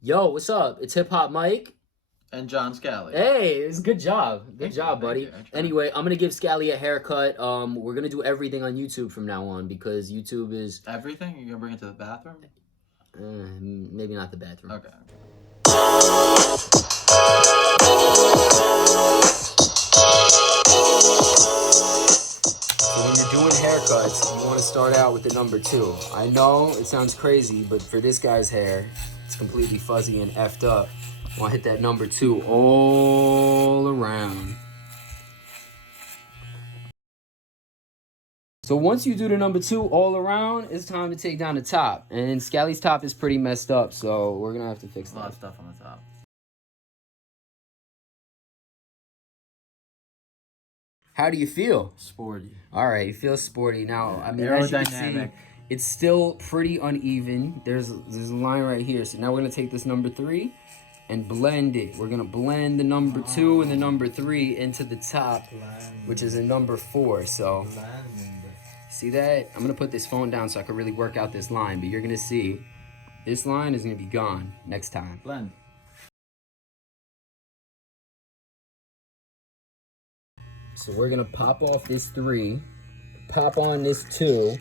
Yo, what's up? It's HipHopMike. And John Scally. Hey, it's good job. Good job, buddy. You. Anyway, I'm gonna give Scally a haircut. We're gonna do everything on YouTube from now on because YouTube is Everything? You're gonna bring it to the bathroom? maybe not the bathroom. Okay. So when you're doing haircuts, you want to start out with the number 2. I know it sounds crazy, but for this guy's hair, it's completely fuzzy and effed up. I want to hit that number 2 all around. So once you do the number 2 all around, it's time to take down the top. And Scally's top is pretty messed up, so we're going to have to fix that. A lot of stuff on the top. How do you feel? Sporty. All right, you feel sporty. Now, I mean, aerodynamic. as you can see, it's still pretty uneven. There's a line right here. So now we're going to take this number 3 and blend it. We're going to blend the number 2 and the number 3 into the top, which is a number 4. So, see that? I'm going to put this phone down so I can really work out this line. But you're going to see this line is going to be gone next time. Blend. So we're going to pop off this 3, pop on this 2.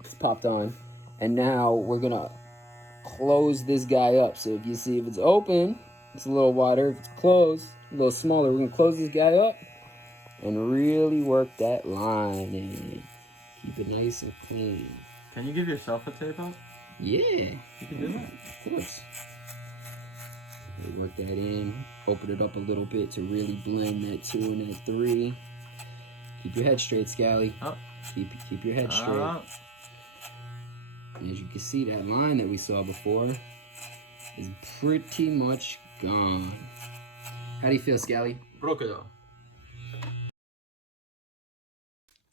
It's popped on. And now we're going to close this guy up. So if you see, if it's open, it's a little wider. If it's closed, a little smaller. We're going to close this guy up and really work that line and keep it nice and clean. Can you give yourself a tape up? Yeah. You can do that? Of course. Work that in, open it up a little bit to really blend that 2 and that 3. Keep your head straight, Scally. Up. Keep your head straight. Up. And as you can see, that line that we saw before is pretty much gone. How do you feel, Scally? Crocodile.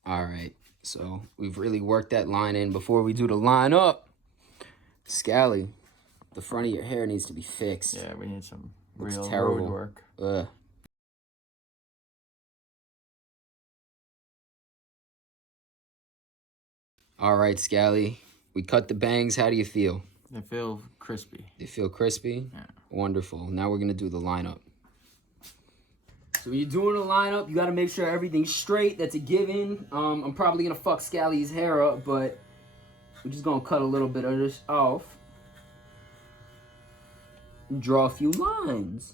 All right, so we've really worked that line in. Before we do the line up, Scally, the front of your hair needs to be fixed. Yeah, we need some Looks real terrible. road work. Ugh. All right, Scally, we cut the bangs. How do you feel? They feel crispy. They feel crispy? Yeah. Wonderful. Now we're going to do the lineup. So when you're doing a lineup, you got to make sure everything's straight. That's a given. I'm probably going to fuck Scally's hair up, but we're just going to cut a little bit of this off. Draw a few lines.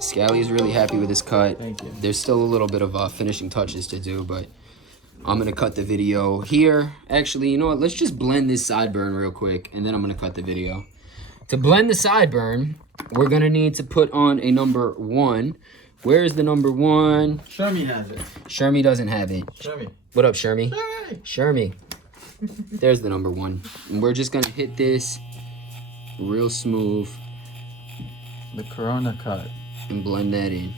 Scally's really happy with this cut. Thank you. There's still a little bit of finishing touches to do, but I'm going to cut the video here. Actually, you know what? Let's just blend this sideburn real quick, and then I'm going to cut the video. To blend the sideburn, we're going to need to put on a number 1. Where's the number 1? Shermy has it. Shermy doesn't have it. Shermy. What up, Shermy? Shermy. There's the number 1. And we're just going to hit this real smooth. The Corona cut. And blend that in.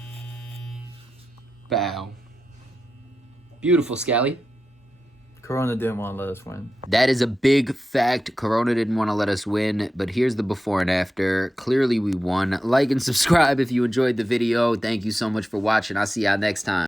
Bow. Beautiful, Scally. Corona didn't want to let us win. That is a big fact. Corona didn't want to let us win, but here's the before and after. Clearly we won. Like and subscribe if you enjoyed the video. Thank you so much for watching. I'll see y'all next time.